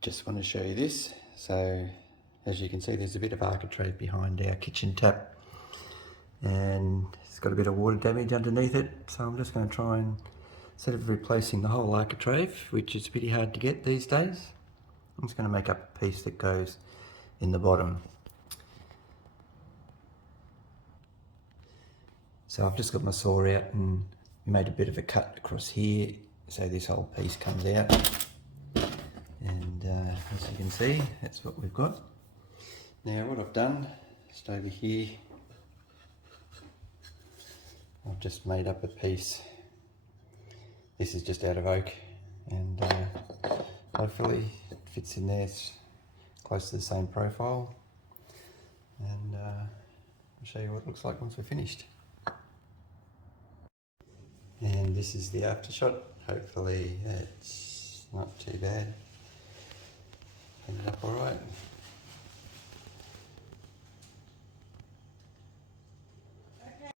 Just want to show you this. So as you can see, there's a bit of architrave behind our kitchen tap and it's got a bit of water damage underneath it, so I'm just going to try and, instead of replacing the whole architrave, which is pretty hard to get these days, I'm just going to make up a piece that goes in the bottom. So I've just got my saw out and made a bit of a cut across here so this whole piece comes out, and as you can see, that's what we've got. Now what I've done, just over here, I've just made up a piece. This is just out of oak, and hopefully it fits in there. It's close to the same profile, and I'll show you what it looks like once we're finished. And this is the after shot. Hopefully it's not too bad.